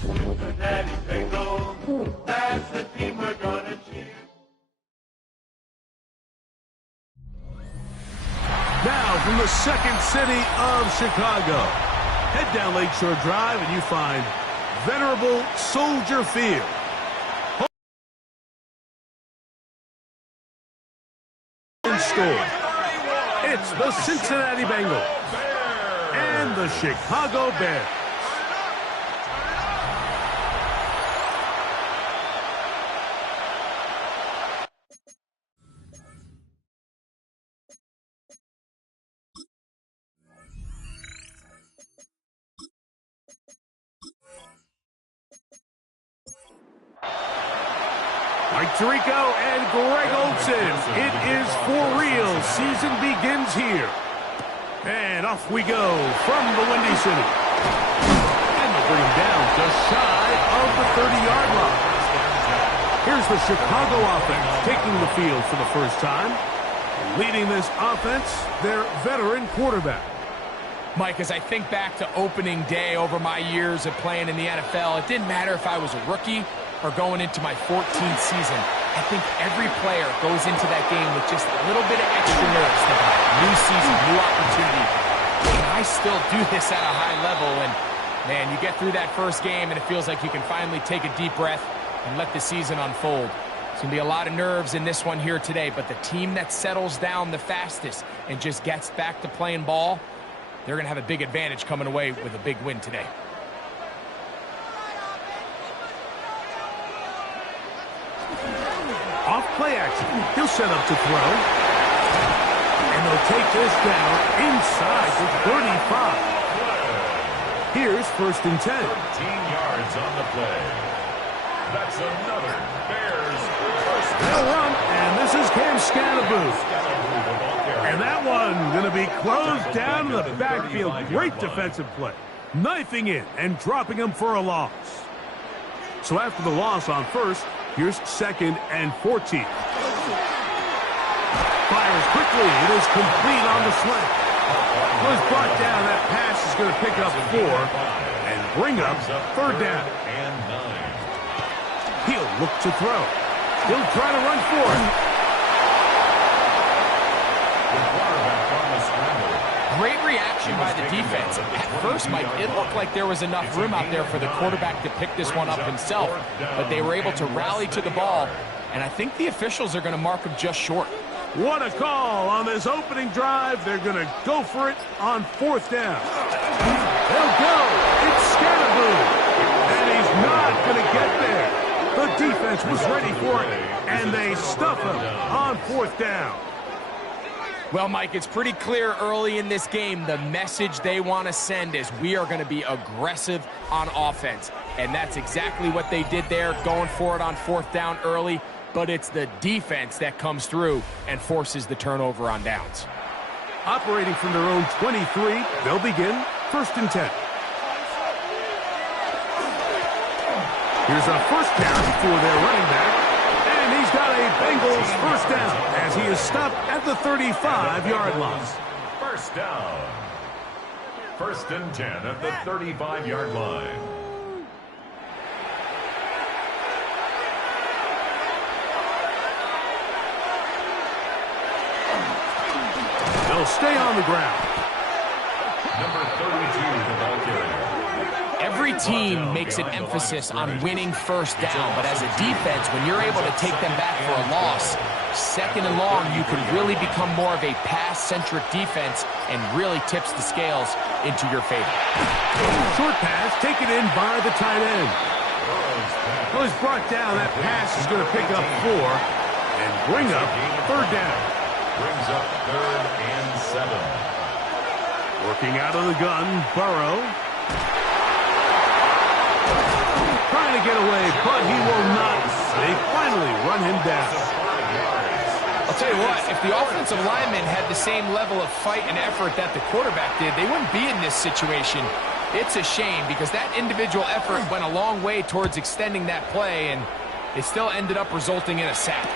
Cincinnati Bengals, that's the team we're gonna cheer. Now from the second city of Chicago, head down Lakeshore Drive and you find venerable Soldier Field. Store. It's the Cincinnati Bengals and the Chicago Bears. Mike Tirico and Greg Olsen. It is for real. Season begins here. And off we go from the Windy City. And they bring him down just shy of the 30-yard line. Here's the Chicago offense taking the field for the first time. Leading this offense, their veteran quarterback. Mike, as I think back to opening day over my years of playing in the NFL, it didn't matter if I was a rookie or going into my 14th season. I think every player goes into that game with just a little bit of extra nerves. New season, new opportunity. Can I still do this at a high level? And, man, you get through that first game, and it feels like you can finally take a deep breath and let the season unfold. It's going to be a lot of nerves in this one here today, but the team that settles down the fastest and just gets back to playing ball, they're going to have a big advantage coming away with a big win today. Off play action. He'll set up to throw. And they'll take this down inside the 35. Here's 1st and 10. 13 yards on the play. That's another Bears first down. They'll run, and this is Cam Scatterboo. And that one going to be closed down in the backfield. Great defensive play. Knifing in and dropping him for a loss. So after the loss on first, here's 2nd and 14. Fires quickly. It is complete on the slant. Was brought down. That pass is going to pick up 4 and bring up 3rd down. He'll look to throw. He'll try to run for it. Great reaction by the defense. At first, Mike, it looked like there was enough room out there for the quarterback to pick this one up himself, but they were able to rally to the ball, and I think the officials are going to mark him just short. What a call on this opening drive. They're going to go for it on 4th down. They'll go. It's Scatterboo. And he's not going to get there. The defense was ready for it, and they stuff him on 4th down. Well, Mike, it's pretty clear early in this game the message they want to send is we are going to be aggressive on offense. And that's exactly what they did there, going for it on 4th down early. But it's the defense that comes through and forces the turnover on downs. Operating from their own 23, they'll begin 1st and 10. Here's a first down for their running back. And he's got a Bengals first down as he is stopped at the 35-yard line. First down. 1st and 10 at the 35-yard line. They'll stay on the ground. Number 32, the ball carrier. Every team makes an emphasis on winning first down, but as a defense, when you're able to take them back for a loss, 2nd and long, you can really become more of a pass-centric defense and really tips the scales into your favor. Short pass taken in by the tight end. Well, he's brought down. That pass is going to pick up 4 and bring up 3rd down. Brings up 3rd and 7. Working out of the gun, Burrow. Trying to get away, but he will not. They finally run him down. I'll tell you what, if the offensive lineman had the same level of fight and effort that the quarterback did, they wouldn't be in this situation. It's a shame because that individual effort went a long way towards extending that play, and it still ended up resulting in a sack.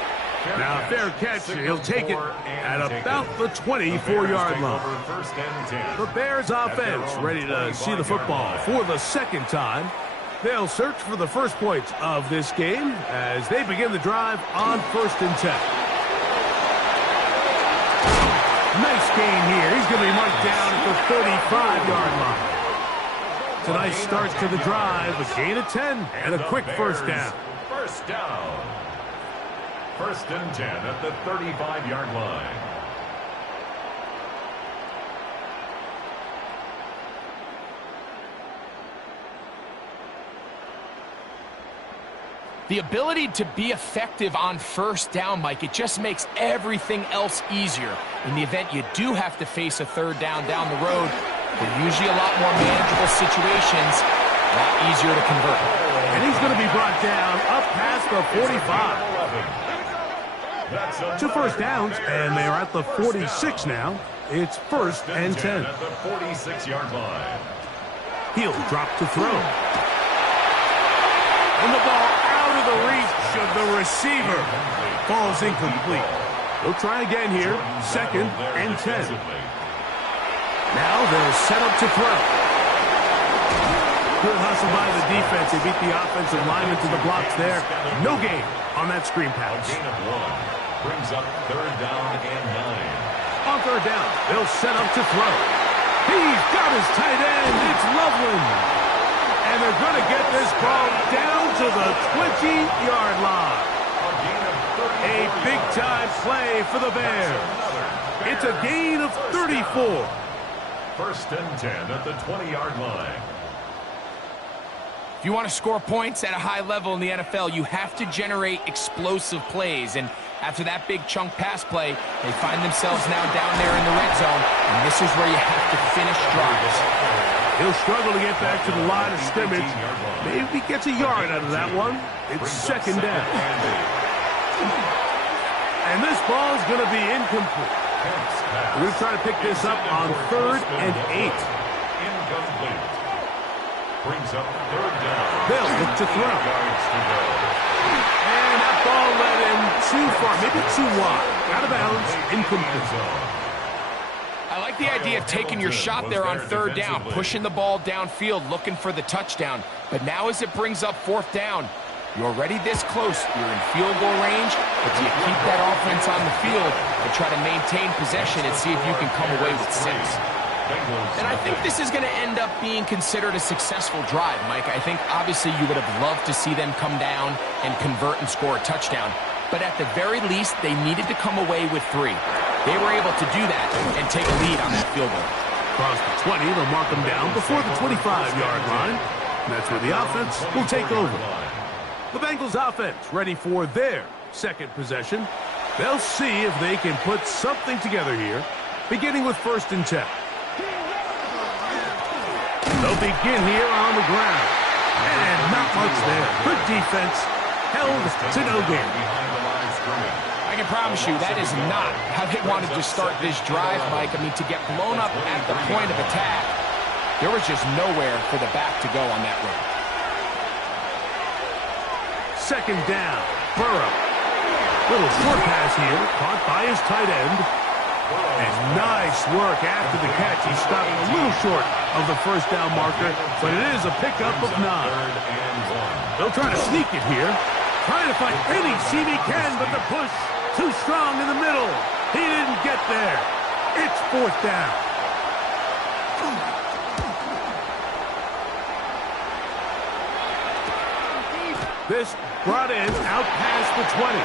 Now, fair catch. He'll take it at about the 24-yard line. The Bears offense ready to see the football for the second time. They'll search for the first points of this game as they begin the drive on 1st and 10. Nice gain here. He's going to be marked down at the 35-yard line. It's a nice start to the drive. A gain of 10 and a quick first down. First down. 1st and 10 at the 35-yard line. The ability to be effective on 1st down, Mike, it just makes everything else easier. In the event you do have to face a 3rd down the road, they're usually a lot more manageable situations, a lot easier to convert. And he's going to be brought down up past the 45. 2 first downs, and they are at the 46 now. It's 1st and 10. At the 46-yard line. He'll drop to throw. And the ball out of the reach of the receiver. Ball's incomplete. They'll try again here. 2nd and 10. Now they'll set up to throw. Good hustle by the defense. They beat the offensive lineman to the blocks there. No gain on that screen pass. A gain of 1 brings up 3rd down and 9. On 3rd down, they'll set up to throw. He's got his tight end. It's Loveland. And they're going to get this ball down to the 20-yard line. A big-time play for the Bears. It's a gain of 34. 1st and 10 at the 20-yard line. If you want to score points at a high level in the NFL, you have to generate explosive plays. And after that big chunk pass play, they find themselves now down there in the red zone. And this is where you have to finish drives. He'll struggle to get back to the line of scrimmage. Maybe gets a yard out of that one. It's 2nd down. And this ball is going to be incomplete. We're going to try to pick this up on 3rd and 8. Incomplete. Brings up 3rd down. They'll look to throw. And that ball led him too far, maybe too wide. Out of bounds, incomplete. I like the idea of taking your shot there on 3rd down, pushing the ball downfield, looking for the touchdown. But now as it brings up 4th down, you're already this close. You're in field goal range, but do you keep that offense on the field and try to maintain possession and see if you can come away with 6? And I think this is going to end up being considered a successful drive, Mike. I think obviously you would have loved to see them come down and convert and score a touchdown. But at the very least, they needed to come away with 3. They were able to do that and take a lead on that field goal. Across the 20, they'll mark them down before the 25-yard line. And that's where the offense will take over. The Bengals offense ready for their 2nd possession. They'll see if they can put something together here, beginning with 1st and 10. They'll begin here on the ground. And not much there. Good defense. Held to no gain. I can promise you that is not how they wanted to start this drive, Mike. I mean, to get blown up at the point of attack, there was just nowhere for the back to go on that run. 2nd down. Burrow. Little short pass here, caught by his tight end. And nice work after the catch. He stopped a little short of the 1st down marker, but it is a pickup of 9. They'll try to sneak it here. Trying to find any seam he can, but the push too strong in the middle. He didn't get there. It's 4th down. This brought in out past the 20.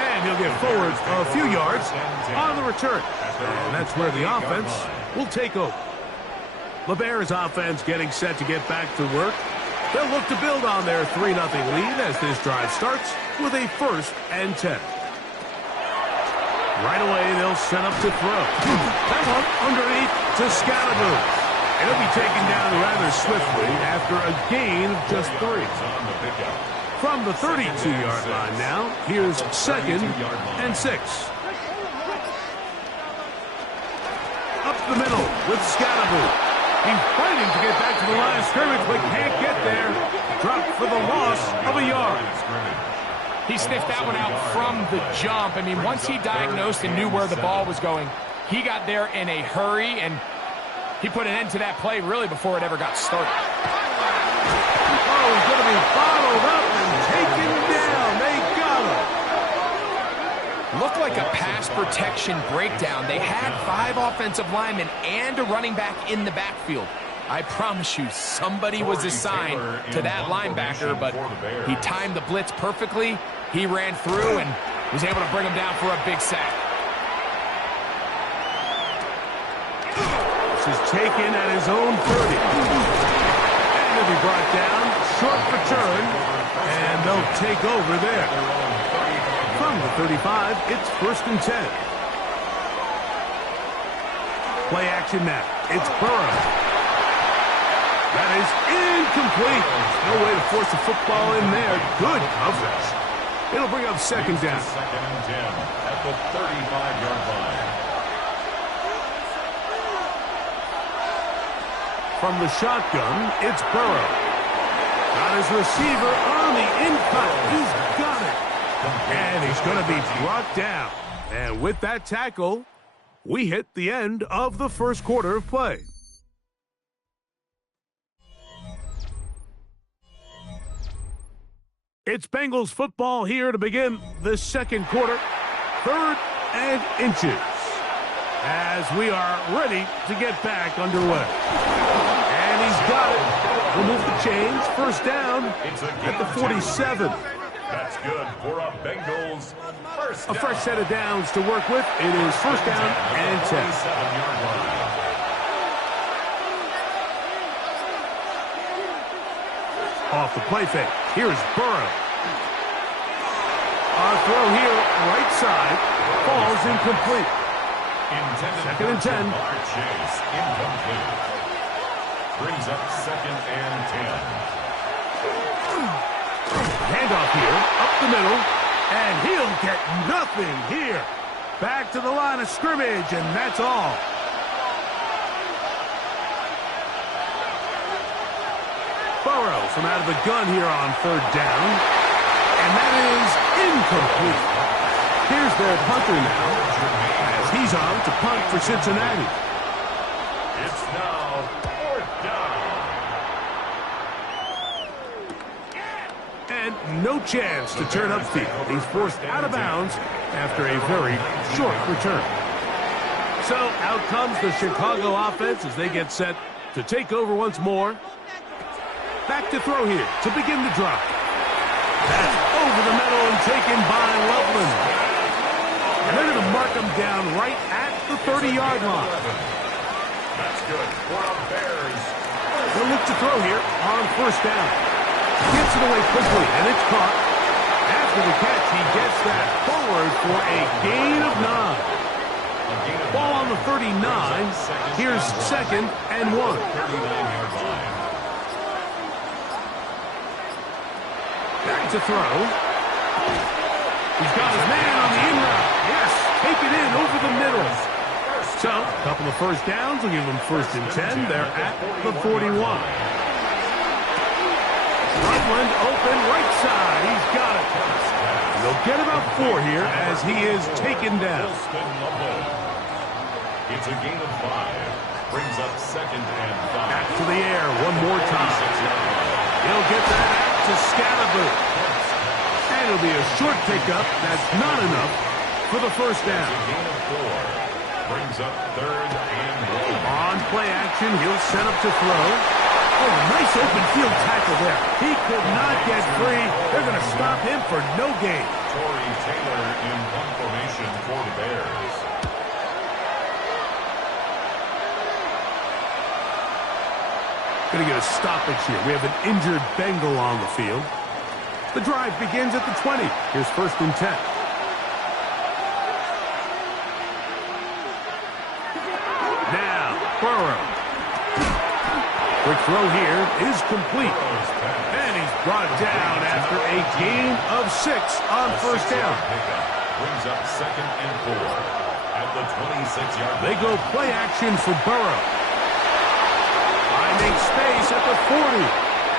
And he'll get forward a few yards on the return. And that's where the offense will take over. The Bears offense getting set to get back to work. They'll look to build on their 3-0 lead as this drive starts with a 1st and 10. Right away, they'll set up to throw. That one underneath to Scalaboo. It'll be taken down rather swiftly after a gain of just 3. From the 32-yard line now, here's 2nd and 6. Up the middle with Scalaboo. He's fighting to get back to the line of scrimmage, but can't get there. Dropped for the loss of a yard. He sniffed that one out from the jump. I mean, once he diagnosed and knew where the ball was going, he got there in a hurry, and he put an end to that play really before it ever got started. Oh, he's going to be bottled up and taken down. They got him. Looked like a pass protection breakdown. They had 5 offensive linemen and a running back in the backfield. I promise you, somebody was assigned to that linebacker, but he timed the blitz perfectly. He ran through and was able to bring him down for a big sack. This is taken at his own 30. And he'll be brought down. Short return. And they'll take over there. From the 35, it's 1st and 10. Play action now. It's Burrow. That is incomplete. No way to force the football in there. Good coverage. It'll bring up 2nd down. 2nd and 10 at the 35-yard line. From the shotgun, it's Burrow. Got his receiver on the in-cut. He's got it. And he's going to be brought down. And with that tackle, we hit the end of the 1st quarter of play. It's Bengals football here to begin the 2nd quarter. 3rd and inches. As we are ready to get back underway. And he's got it. Remove the chains. 1st down at the 47. That's good for a Bengals first down. A fresh set of downs to work with. It is 1st down and 10. 47-yard line. Off the play fake. Here's Burrow. Our throw here, right side, falls incomplete. Intended 2nd and 10. Chase incomplete. Brings up 2nd and 10. Handoff here, up the middle, and he'll get nothing here. Back to the line of scrimmage, and that's all. Burrow from out of the gun here on 3rd down, and that is incomplete. Here's their punter now, as he's on to punt for Cincinnati. It's now 4th down. And no chance to turn upfield. He's forced out of bounds after a very short return. So out comes the Chicago offense as they get set to take over once more. Back to throw here to begin the drop. That's over the middle and taken by Loveland. And they're going to mark him down right at the 30-yard line. That's good for the Bears. They'll look to throw here on 1st down. Gets it away quickly, and it's caught. After the catch, he gets that forward for a gain of 9. Ball on the 39. Here's 2nd and 1. 39-yard line. Back to throw. He's got his man on the in route. Yes, take it in over the middle. So, a couple of 1st downs will give them 1st and 10. They're at the 41. Loveland open right side. He's got it. They'll get about 4 here as he is taken down. It's a gain of 5. Brings up 2nd and 5. Back to the air one more time. He'll get that out to Scalaboo. And it'll be a short pickup. That's not enough for the 1st down. It's a gain of 4. Brings up 3rd and 1. On play action, he'll set up to throw. Oh, nice open field tackle there. He could not get free. They're going to stop him for no gain. Torrey Taylor in punt formation for the Bears. Going to get a stoppage here. We have an injured Bengal on the field. The drive begins at the 20. Here's 1st and 10. Now, Burrow. Quick throw here is complete. And he's brought down after a gain of 6 on 1st down. Brings up 2nd and 4 at the 26-yard line. They go play action for Burrow. Finding space at the 40.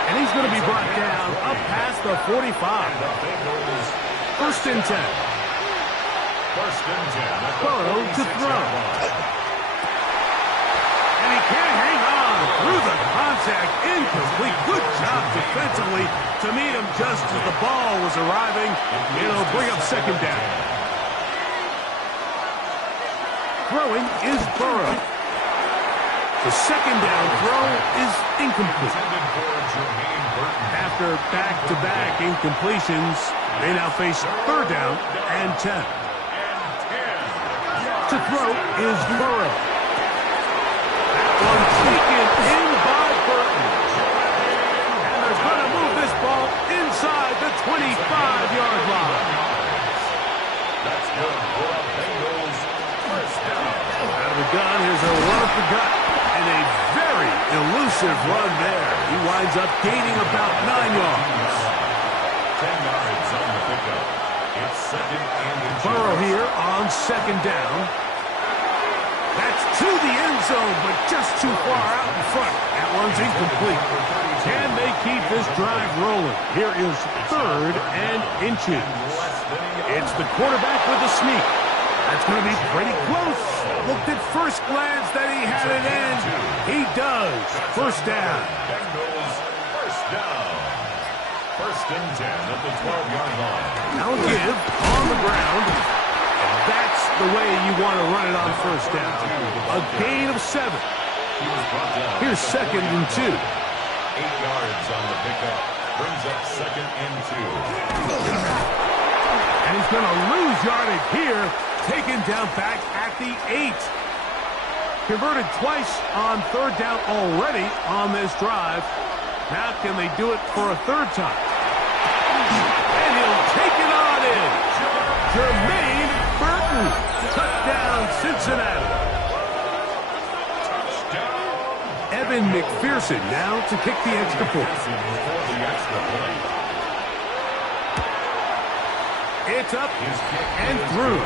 And he's going to be brought down up past the 45. The Bengals First and 10. First and 10 at the Burrow to 46-yard throw. line. And he can't hang on through the contact. Incomplete. Good job defensively to meet him just as the ball was arriving. It'll bring up second down. Throwing is Burrow. The second down throw is incomplete. After back-to-back incompletions, they now face third down and 10. To throw is Burrow. That one taken in by Burton. And they're going to move this ball inside the 25-yard line. That's good for the Bengals. First down. Out of the gun, here's a run up the gut. And a very elusive run there. He winds up gaining about 9 yards. 10 yards on the pickup. It's second and inches. Burrow here on second down. That's to the end zone, but just too far out in front. That one's incomplete. Can they keep this drive rolling? Here is third and inches. It's the quarterback with the sneak. That's going to be pretty close. Looked at first glance that he had it in. He does. First down. Bengals first down. First and 10 at the 12-yard line. Now give on the ground. And that's the way you want to run it on first down. A gain of 7. Here's second and 2. 8 yards on the pickup. Brings up second and 2. And he's going to lose yardage here. Taken down back at the 8. Converted twice on third down already on this drive. Now can they do it for a third time? And he'll take it on in. Jermaine Burton. Touchdown, Cincinnati. Evan McPherson now to kick the extra point. It's up and through.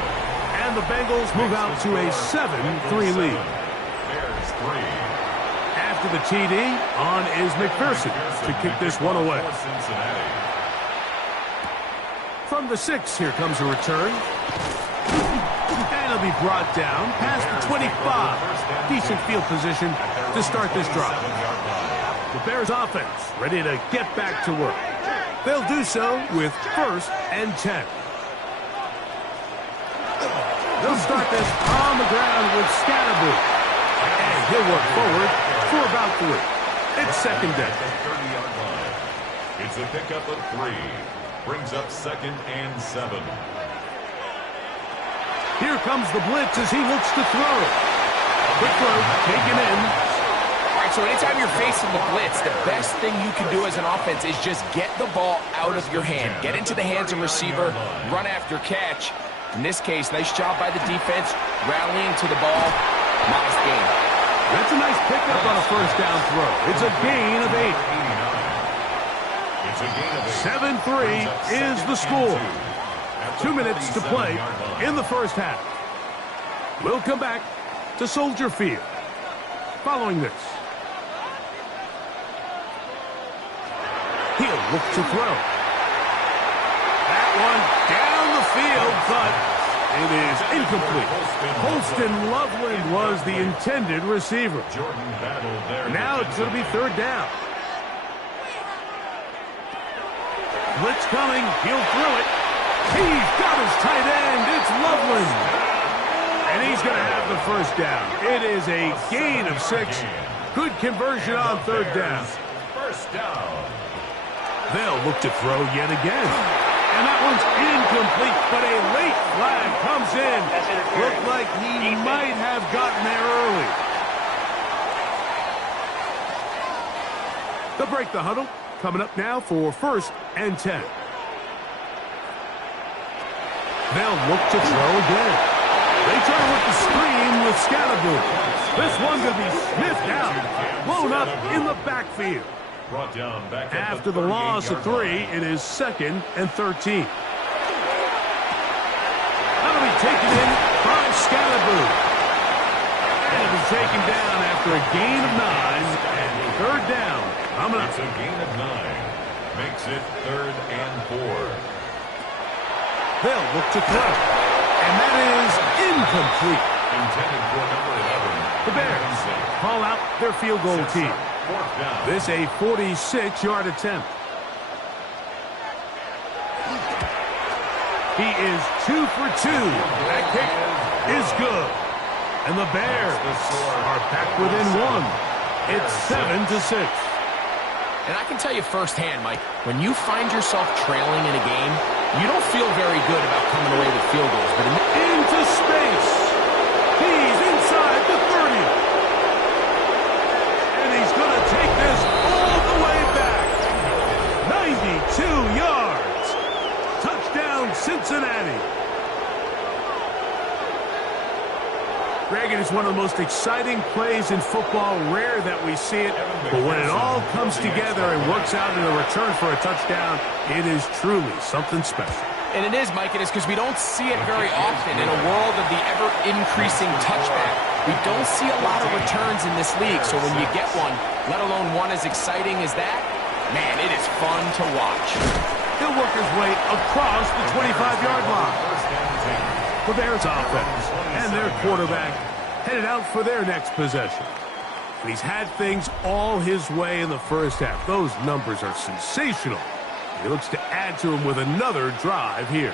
And the Bengals move out to a 7-3 lead. After the TD, on is McPherson to kick this one away. From the 6, here comes a return. And it'll be brought down past the 25. Decent field position to start this drive. The Bears offense ready to get back to work. They'll do so with first and 10. They'll start this on the ground with Scatterboot. And he'll work forward for about 3. It's second down. It's a pickup of 3. Brings up second and 7. Here comes the blitz as he looks to throw. Quick throw, taken in. All right, so anytime you're facing the blitz, the best thing you can do as an offense is just get the ball out of your hand. Get into the hands of receiver, run after catch. In this case, nice job by the defense, rallying to the ball. Nice gain. That's a nice pickup on a first down throw. It's a gain of 8. 7-3 is the score. 2 minutes to play in the first half. We'll come back to Soldier Field following this. He'll look to throw. That one down the field, but it is incomplete. Holston Loveland was the intended receiver. Now it's going to be third down. Blitz coming. He'll throw it. He's got his tight end. It's Loveland. And he's going to have the first down. It is a gain of 6. Good conversion on third down. First down. They'll look to throw yet again. And that one's incomplete, but a late flag comes in. Looked like he might have gotten there early. They'll break the huddle. Coming up now for first and 10. They'll look to throw again. They try to work the screen with Scatterboot. This one could be sniffed out. Blown up in the backfield. Brought down back After the loss of 3, it is second and 13. That'll be taken in by Scatterboot. And it'll be taken down after a gain of 9 and third down. Coming up. It's a gain of 9. Makes it third and 4. They'll look to throw. And that is incomplete. Intended for number 11. The Bears call out their field goal team. This a 46-yard attempt. He is 2 for 2. That kick is good. And the Bears are back within one. It's 7-6. And I can tell you firsthand, Mike, when you find yourself trailing in a game, you don't feel very good about coming away with field goals. But into space. He's inside the 30. And he's going to take this all the way back. 92 yards. Touchdown, Cincinnati. Greg, it is one of the most exciting plays in football. Rare that we see it, but when it all comes together and works out in a return for a touchdown, it is truly something special. And it is, Mike, it is because we don't see it very often in a world of the ever-increasing touchback. We don't see a lot of returns in this league, so when you get one, let alone one as exciting as that, man, it is fun to watch. He'll work his way across the 25-yard line. The Bears offense and their quarterback headed out for their next possession. And he's had things all his way in the first half. Those numbers are sensational. He looks to add to them with another drive here.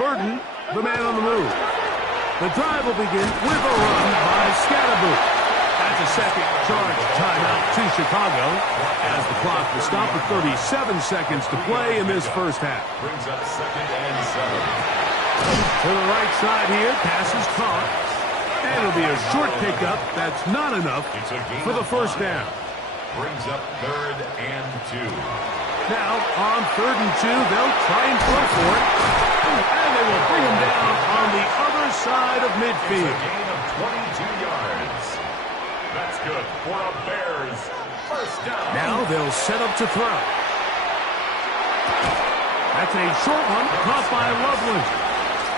Burton, the man on the move. The drive will begin with a run by Scatterboot. That's a second charge timeout to Chicago as the clock will stop with 37 seconds to play in this first half. Brings up 2nd and 7. To the right side here, pass is caught. And it'll be a short pickup. That's not enough for the first down. Brings up 3rd and 2. Now, on 3rd and 2, they'll try and throw for it. And they will bring him down on the other side of midfield. It's a gain of 22 yards. That's good for a Bears first down. Now they'll set up to throw. That's a short one caught by Loveland.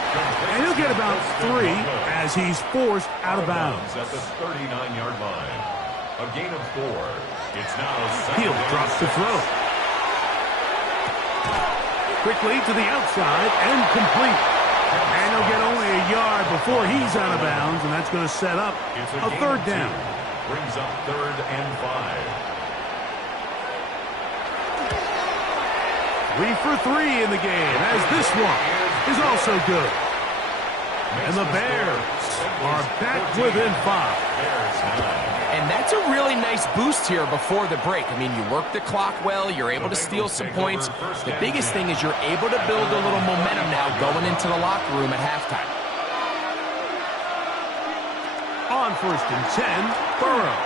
And he'll get about 3 as he's forced out of bounds. At the 39-yard line. A gain of 4. It's now He'll drop to throw. Quickly to the outside and complete. And he'll get only a yard before he's out of bounds, and that's going to set up a 3rd down. Brings up 3rd and 5. 3 for 3 in the game, as this one is also good. And the Bears are back within 5. And that's a really nice boost here before the break. I mean, you work the clock well, you're able to steal some points. The biggest thing is you're able to build a little momentum now going into the locker room at halftime. On 1st and 10, Burrow.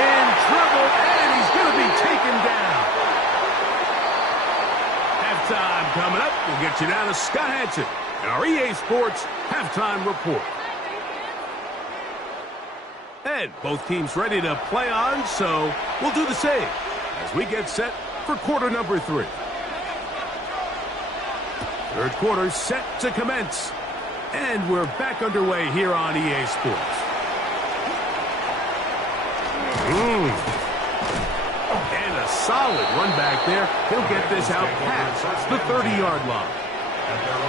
In trouble, and he's going to be taken down. Halftime coming up. We'll get you down to Scott Hansen and our EA Sports Halftime Report. And both teams ready to play on, so we'll do the same as we get set for quarter number 3. Third quarter set to commence. And we're back underway here on EA Sports. And a solid run back there. He'll get this out past the 30-yard line.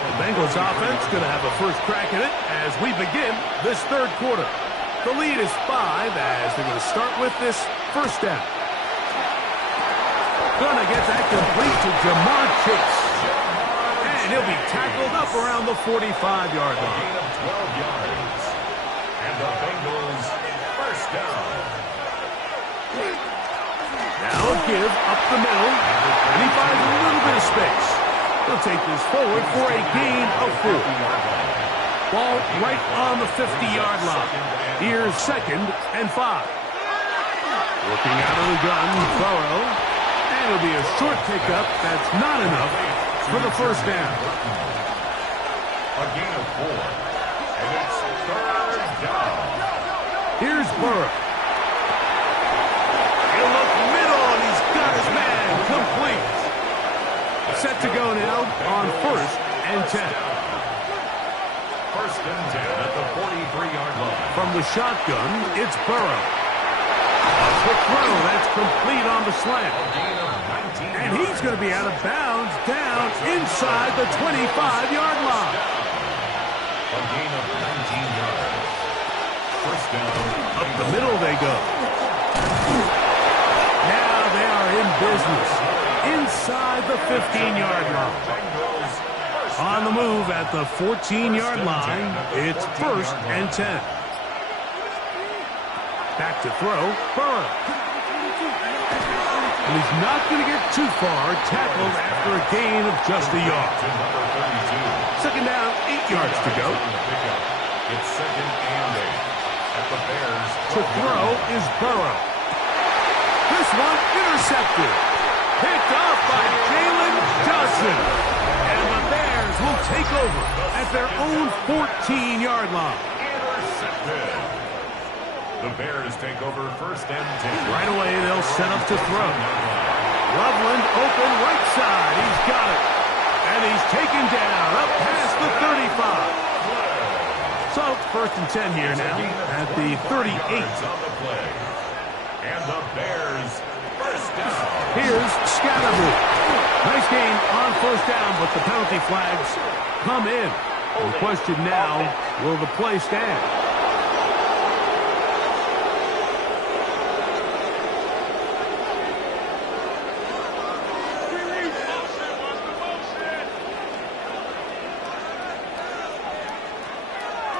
The Bengals offense going to have a first crack at it as we begin this third quarter. The lead is 5 as they're going to start with this first down. Going to get that complete to Jamar Chase. And he'll be tackled up around the 45-yard line. Gain of 12 yards. And the Bengals first down. Now a give up the middle. And he finds a little bit of space. He'll take this forward for a gain of 4. Ball right on the 50-yard line. Here's 2nd and 5. Working out of the gun, Burrow. And it'll be a short pickup. That's not enough for the first down. A gain of 4. And it's 3rd down. Here's Burrow. He'll look middle, and he's got his man complete. Set to go now on 1st and 10. 1st and 10 at the 43-yard line. From the shotgun, it's Burrow. A quick throw, that's complete on the slant. A gain of And he's going to be out of bounds down inside the 25-yard line. A gain of 19 yards. First down. Up the middle they go. Now they are in business inside the 15-yard line. On the move at the 14-yard line, it's 1st and 10. Back to throw, Burrow. And he's not going to get too far, tackled after a gain of just a yard. Second down, 8 yards to go. It's 2nd and 8. At the Bears. To throw is Burrow. This one intercepted. Picked off by Jalen Johnson. And the Bears will take over at their own 14-yard line. Intercepted. The Bears take over 1st and 10. Right away, they'll set up to throw. Loveland open right side. He's got it. And he's taken down up past the 35. So, 1st and 10 here now at the 38. On the play. And the Bears, 1st down. Here's Scatterby. Nice gain on 1st down, but the penalty flags come in. The question now, will the play stand?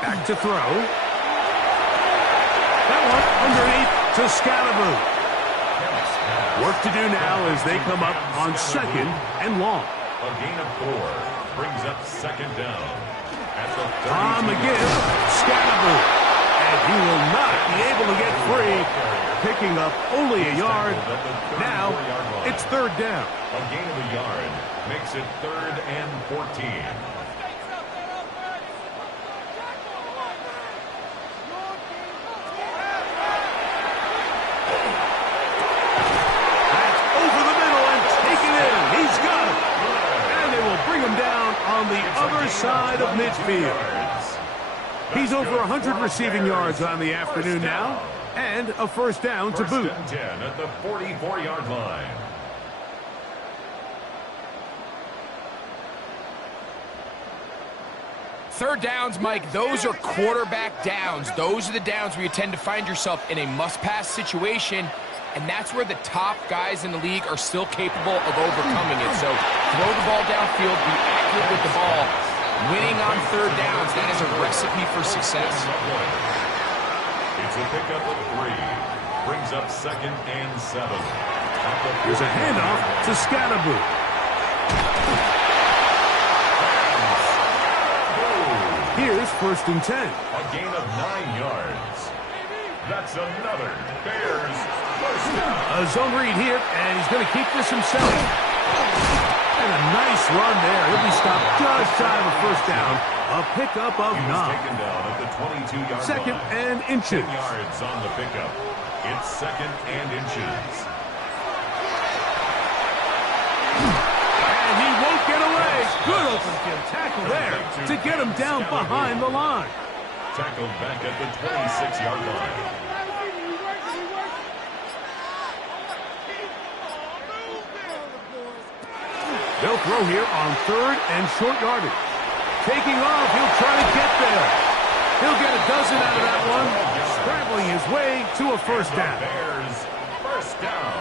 Back to throw. That one underneath to Scalaboo. Work to do now as they come up on 2nd and long. A gain of 4 brings up 2nd down. At the 32. Tom again, Scalaboo. And he will not be able to get free, picking up only a yard. Now it's 3rd down. A gain of a yard makes it 3rd and 14. On the other side of midfield. He's over 100 receiving yards on the afternoon now, and a 1st down to boot. 1st and 10 at the 44-yard line. Third downs, Mike, those are quarterback downs. Those are the downs where you tend to find yourself in a must-pass situation, and that's where the top guys in the league are still capable of overcoming it. So throw the ball downfield, be accurate with the ball. Winning on 3rd downs, that is a recipe for success. It's a pickup of 3. Brings up 2nd and 7. Here's a handoff to Scatterby. Here's 1st and 10. A gain of 9 yards. That's another Bears 1st down. A zone read here, and he's going to keep this himself. And a nice run there. He'll be stopped just shy of a 1st down. A pickup of 9. Taken down at the 22-yard 2nd line. and inches. 10 yards on the pickup. It's 2nd and inches. And he won't get away. Good open field tackle there to get him down behind the line. Tackled back at the 26-yard line. They'll throw here on 3rd and short yardage. Taking off, he'll try to get there. He'll get a dozen out of that one, scrambling his way to a 1st down. Bears 1st down.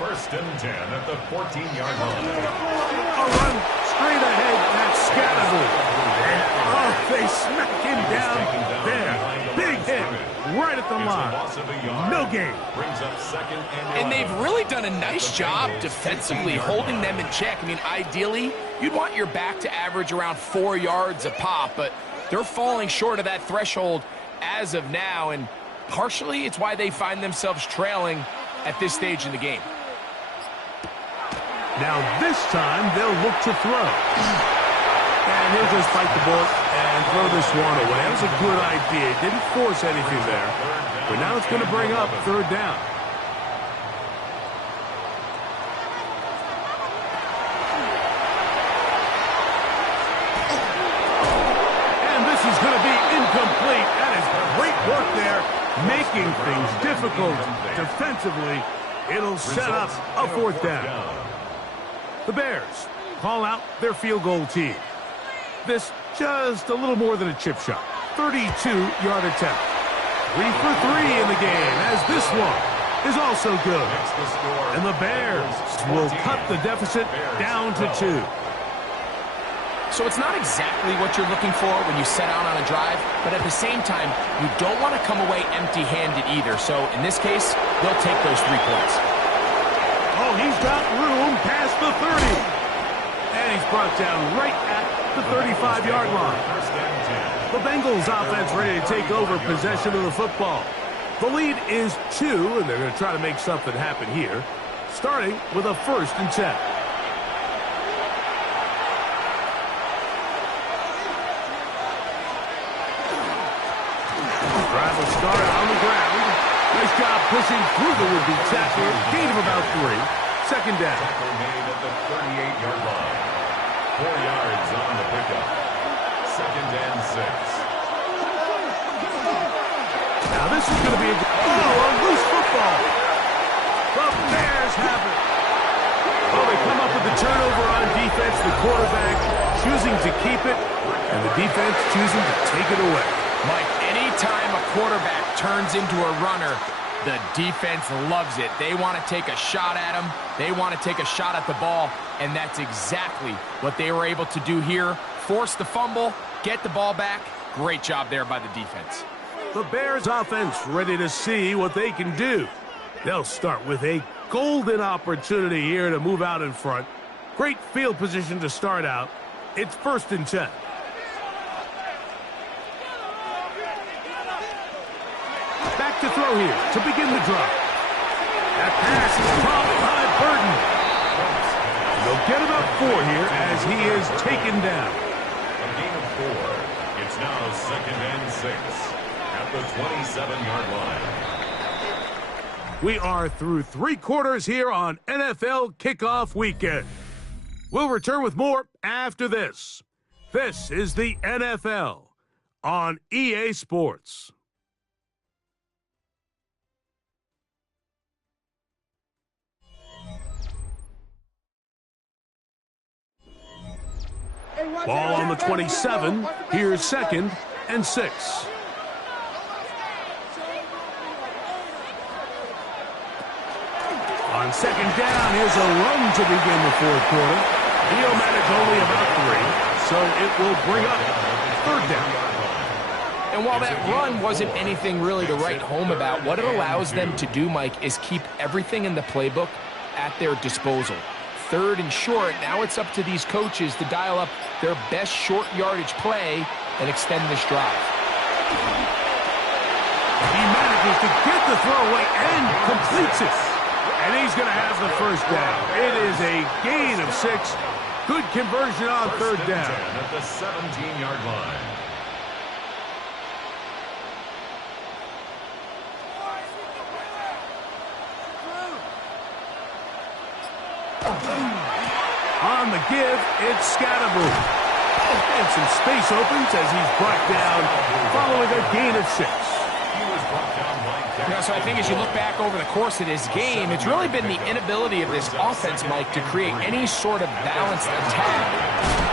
1st and 10 at the 14-yard line. A run straight ahead, that's Scatterby. And they smack him down there. Big hit right at the line. No gain. Brings up 2nd and 11. And they've really done a nice job defensively holding them in check. I mean, ideally, you'd want your back to average around 4 yards a pop, but they're falling short of that threshold as of now, and partially it's why they find themselves trailing at this stage in the game. Now this time they'll look to throw. And he'll just bite the bullet and throw this one away. That was a good idea. Didn't force anything there. But now it's going to bring up 3rd down. And this is going to be incomplete. That is great work there, making things difficult defensively. It'll set up a fourth down. The Bears call out their field goal team. This just a little more than a chip shot. 32-yard attempt. 3 for 3 in the game, as this one is also good. And the Bears will cut the deficit down to 2. So it's not exactly what you're looking for when you set out on a drive, but at the same time, you don't want to come away empty-handed either. So in this case, they'll take those 3 points. Oh, he's got room past the 30. And he's brought down right at the 35-yard line. The Bengals offense ready to take over possession of the football. The lead is 2, and they're going to try to make something happen here, starting with a 1st and 10. Drive will start on the ground. Nice job pushing through the would-be tackler. Gain of about 3. 2nd down. Tackle made at the 38-yard line. 4 yards on the pickup. 2nd and 6. Now this is going to be a loose football. The Bears have it. Oh, they come up with the turnover on defense. The quarterback choosing to keep it, and the defense choosing to take it away. Mike, anytime a quarterback turns into a runner, the defense loves it. They want to take a shot at him. They want to take a shot at the ball, and that's exactly what they were able to do here. Force the fumble, get the ball back. Great job there by the defense. The Bears offense ready to see what they can do. They'll start with a golden opportunity here to move out in front. Great field position to start out. It's 1st and 10. Back to throw here to begin the drive. That pass is caught by Burton. They'll get about 4 here as he is taken down. A gain of 4. It's now 2nd and 6 at the 27-yard line. We are through 3 quarters here on NFL Kickoff Weekend. We'll return with more after this. This is the NFL on EA Sports. Ball on the 27. Here's 2nd and 6. On 2nd down, here's a run to begin the 4th quarter. He'll manage only about 3, so it will bring up 3rd down. And while that run wasn't anything really to write home about, what it allows them to do, Mike, is keep everything in the playbook at their disposal. 3rd and short, now it's up to these coaches to dial up their best short yardage play and extend this drive. He manages to get the throw away and completes it. And he's going to have the 1st down. It is a gain of 6. Good conversion on 3rd down. At the 17-yard line. On the give, it's Scatterboo. And some space opens as he's brought down following a gain of 6. So I think as you look back over the course of this game, it's really been the inability of this offense, Mike, to create any sort of balanced attack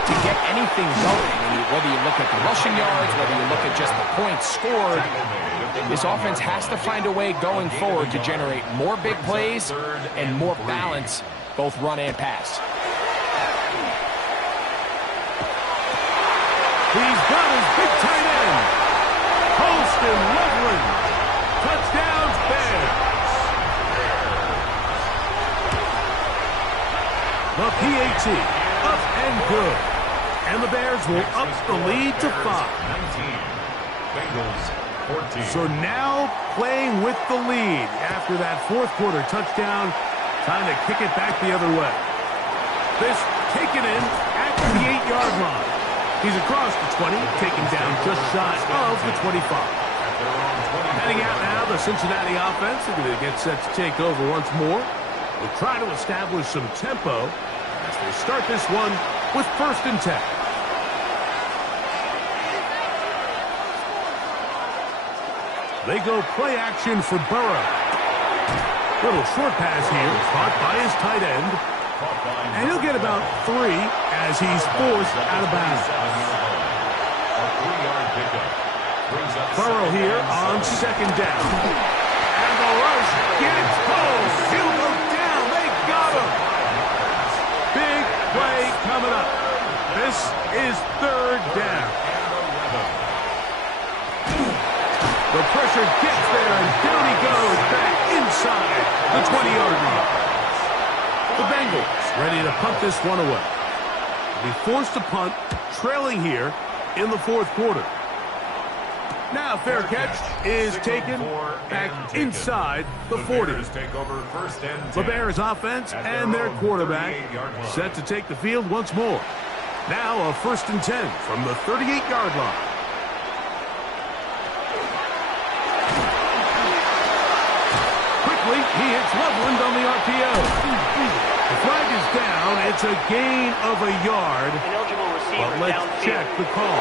to get anything going. Whether you look at the rushing yards, whether you look at just the points scored, this offense has to find a way going forward to generate more big plays and more balance, both run and pass. He's got his big tight end. Post and Loveland. Touchdowns, Bears. The PAT, up and good. And the Bears will up the lead to 5. 19. Bengals 14. So now playing with the lead after that 4th quarter touchdown. Time to kick it back the other way. This taken in at the 8-yard line. He's across the 20, taken down just shy of the 25. Heading out now, the Cincinnati offense are going to get set to take over once more. They'll try to establish some tempo as they start this one with 1st and 10. They go play action for Burrow. Little short pass here, caught by his tight end. And he'll get about 3 as he's forced out of bounds. A 3-yard pickup. Brings up Burrow here on second down. And the rush gets home. He'll go down. They got him. Big play coming up. This is third down. The pressure gets there, and down he goes back inside the 20-yard line. The Bengals ready to punt this one away. Be forced to punt, trailing here in the fourth quarter. Now fair catch is taken back inside the 40. The Bears offense and their quarterback set to take the field once more. Now a 1st and 10 from the 38-yard line. Quickly, he hits Loveland on the RPO. The flag is down. It's a gain of a yard. But let's check the call.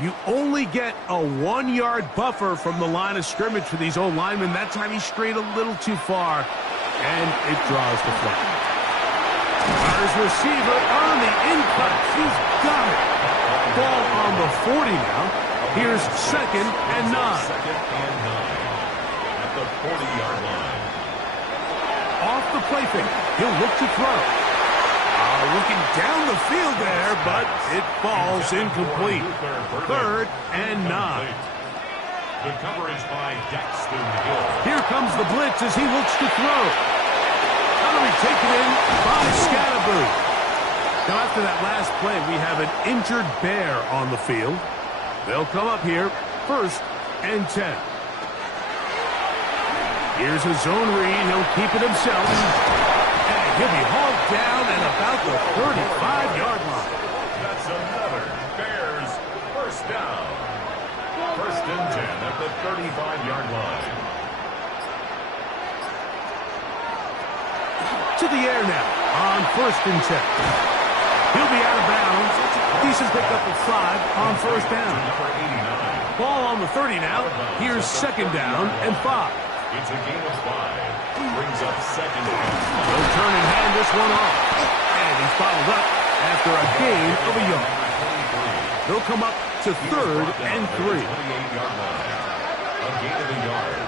You only get a 1-yard buffer from the line of scrimmage for these old linemen. That time he strayed a little too far, and it draws the flag. His receiver on the in-cut. He's got it. Ball on the 40 now. Here's 2nd and 9. 2nd and 9 at the 40-yard line. Off the play fake. He'll look to throw. Looking down the field there, but it falls incomplete. 3rd and 9. Good coverage by Daxton Hill. Here comes the blitz as he looks to throw. That'll be taken in by Scatterboo. Now after that last play, we have an injured Bear on the field. They'll come up here, 1st and 10. Here's a zone read. He'll keep it himself. And he'll be hauled down at about the 35-yard line. That's another Bears 1st down. 1st and 10 at the 35-yard line. To the air now on 1st and 10. He'll be out of bounds. Decent pickup of 5 on 1st down. Number 89. Ball on the 30 now. Here's 2nd down and 5. It's a gain of 5. Brings up 2nd and 5. He'll turn and hand this one off. And he's followed up after a gain of a yard. They'll come up to 3rd and 3. 28-yard line. A gain of a yard.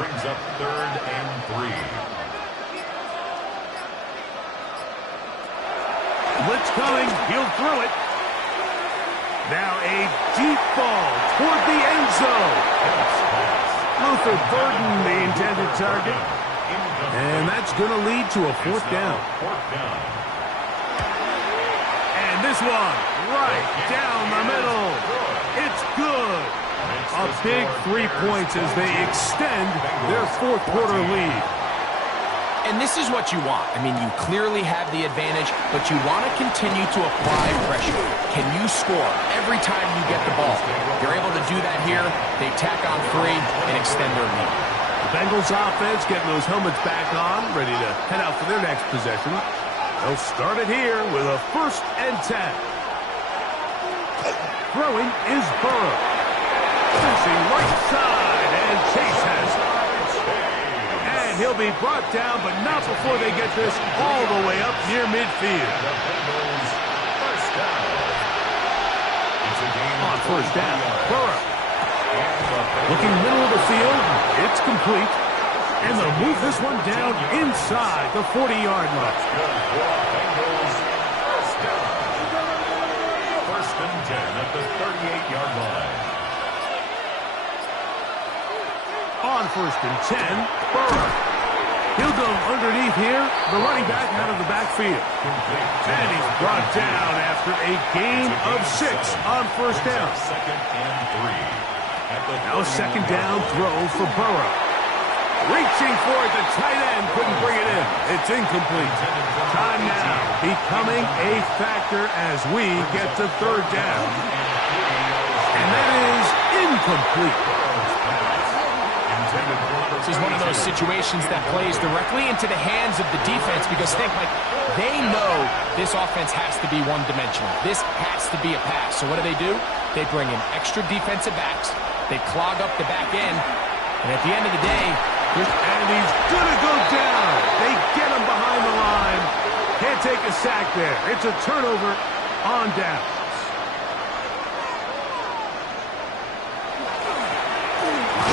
Brings up 3rd and 3. Blitz coming. He'll throw it. Now a deep ball toward the end zone. Luther Burden, the intended target. And that's going to lead to a 4th down. And this one right down the middle. It's good. A big 3 points as they extend their 4th quarter lead. And this is what you want. I mean, you clearly have the advantage, but you want to continue to apply pressure. Can you score every time you get the ball? You're able to do that here. They tack on 3 and extend their lead. The Bengals offense getting those helmets back on, ready to head out for their next possession. They'll start it here with a 1st and 10. Throwing is Burrow. Pushing right side, and Chase has it. And he'll be brought down, but not before they get this all the way up near midfield. The Bengals 1st down. It's a gain On 1st down, Burrow. And Looking middle of the field, it's complete. And they'll move this one down inside the 40-yard line. Bengals 1st down. 1st and 10 at the 38-yard line. On 1st and 10, Burrow. He'll go underneath here, the running back out of the backfield. And he's brought down after a gain of 6 on 1st down. 2nd and 3. Now a 2nd down throw for Burrow. Reaching for it, the tight end couldn't bring it in. It's incomplete. Time now becoming a factor as we get to 3rd down. And that is incomplete. This is one of those situations that plays directly into the hands of the defense because they know this offense has to be one-dimensional. This has to be a pass. So what do? They bring in extra defensive backs. They clog up the back end, and at the end of the day, and he's gonna go down. They get him behind the line. Can't take a sack there. It's a turnover on downs.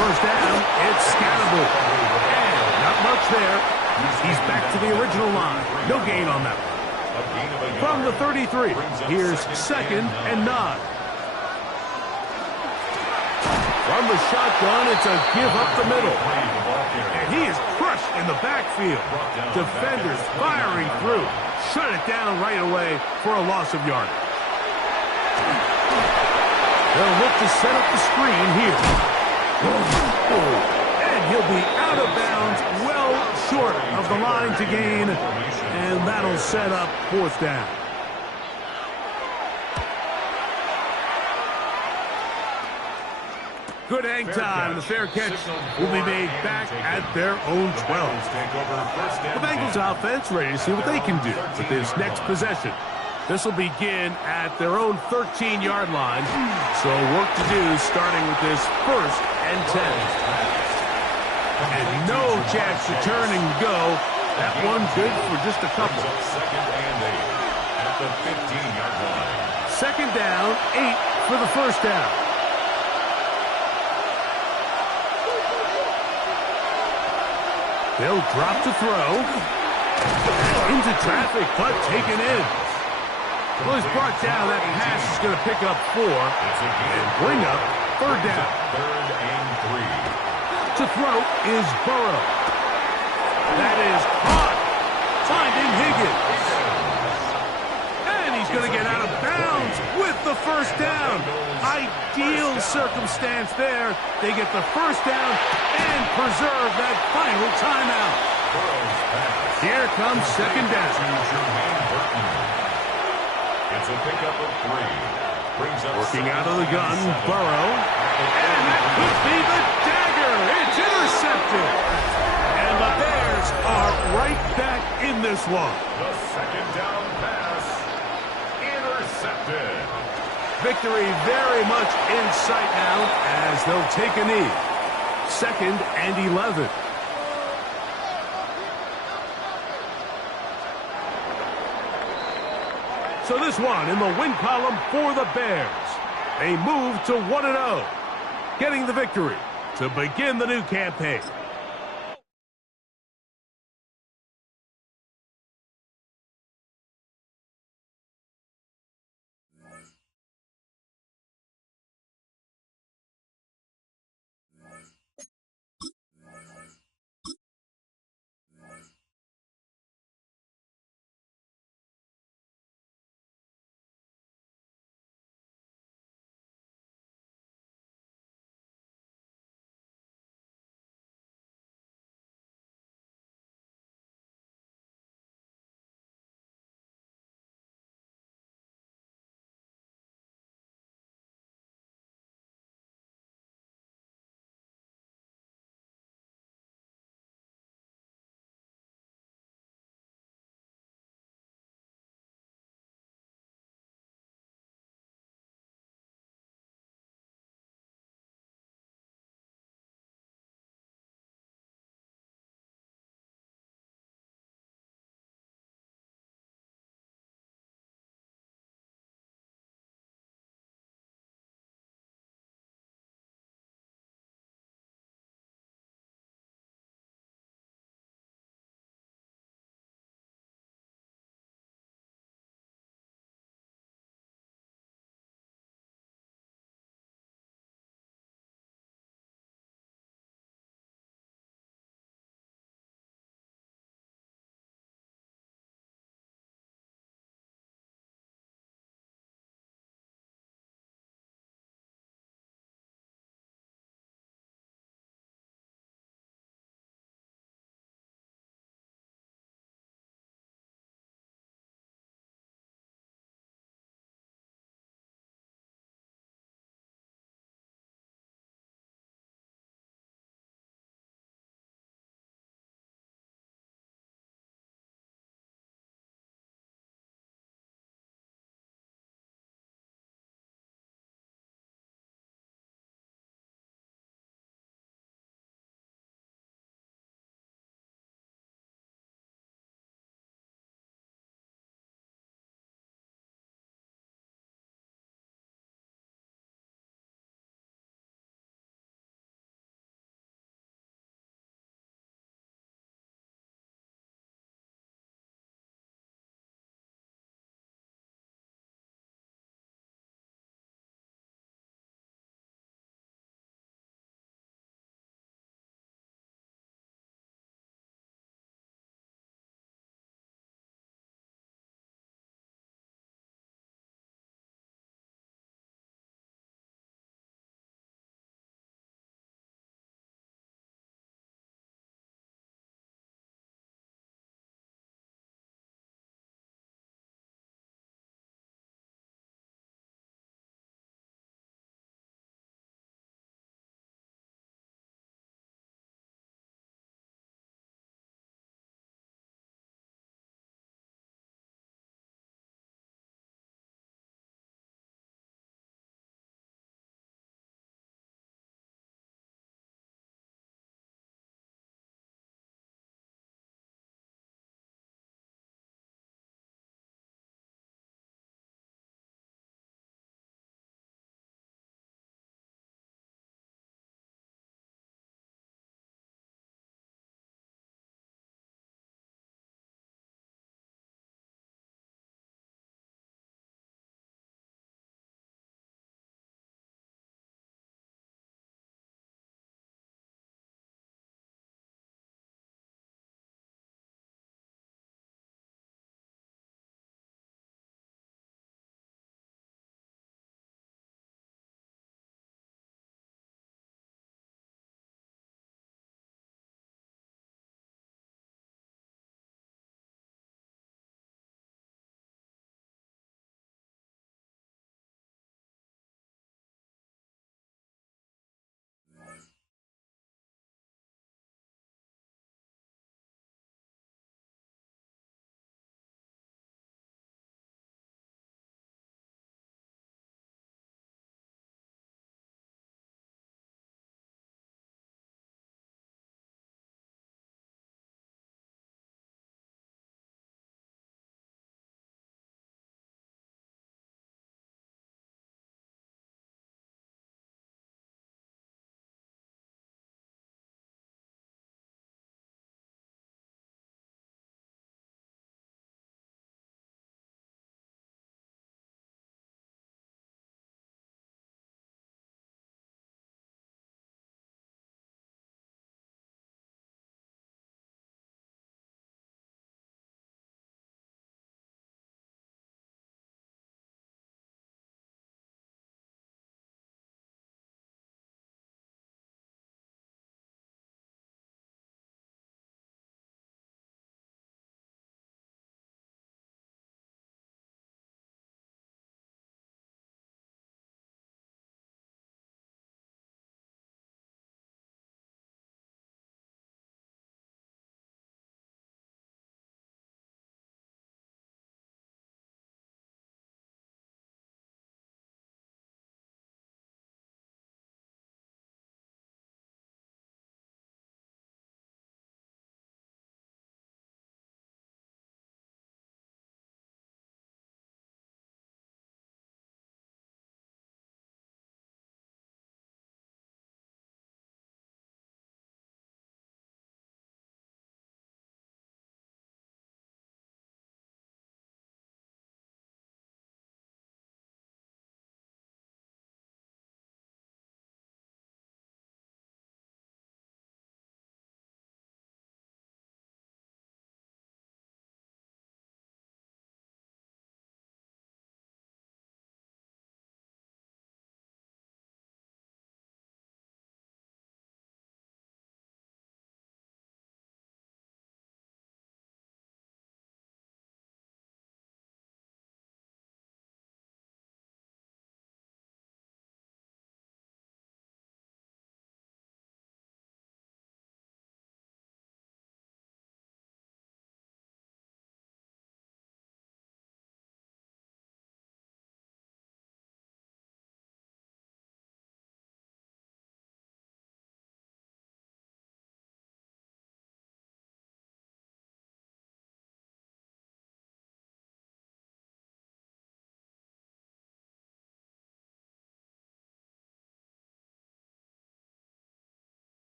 First down, it's Scatterable. And not much there. He's back to the original line. No gain on that one. From the 33, here's 2nd and 9. From the shotgun, it's a give up the middle. And he is crushed in the backfield. Defenders firing through. Shut it down right away for a loss of yardage. They'll look to set up the screen here. And he'll be out of bounds, well short of the line to gain. And that'll set up 4th down. Good hang time. The fair catch will be made back at their own 12. The Bengals offense ready to see what they can do with this next possession. This will begin at their own 13-yard line. So work to do starting with this 1st and 10. And no chance to turn and go. That one good for just a couple. 2nd and 8 at the 15-yard line. 2nd down, 8 for the 1st down. They'll drop to throw. Into traffic, but taken in. Well, he's brought down. That pass is going to pick up 4 and bring up 3rd down. 3rd and 3. To throw is Burrow. That is caught. Finding Higgins. And he's going to get out of bounds with the 1st down. Ideal circumstance there. They get the 1st down and preserve that final timeout. Here comes 2nd down. It's a pickup of 3. Brings up Working out of the gun, Burrow. And that could be the dagger. It's intercepted. And the Bears are right back in this one. The 2nd down pass. Intercepted. Victory very much in sight now as they'll take a knee. 2nd and 11. So this one in the win column for the Bears. They move to 1-0, getting the victory to begin the new campaign.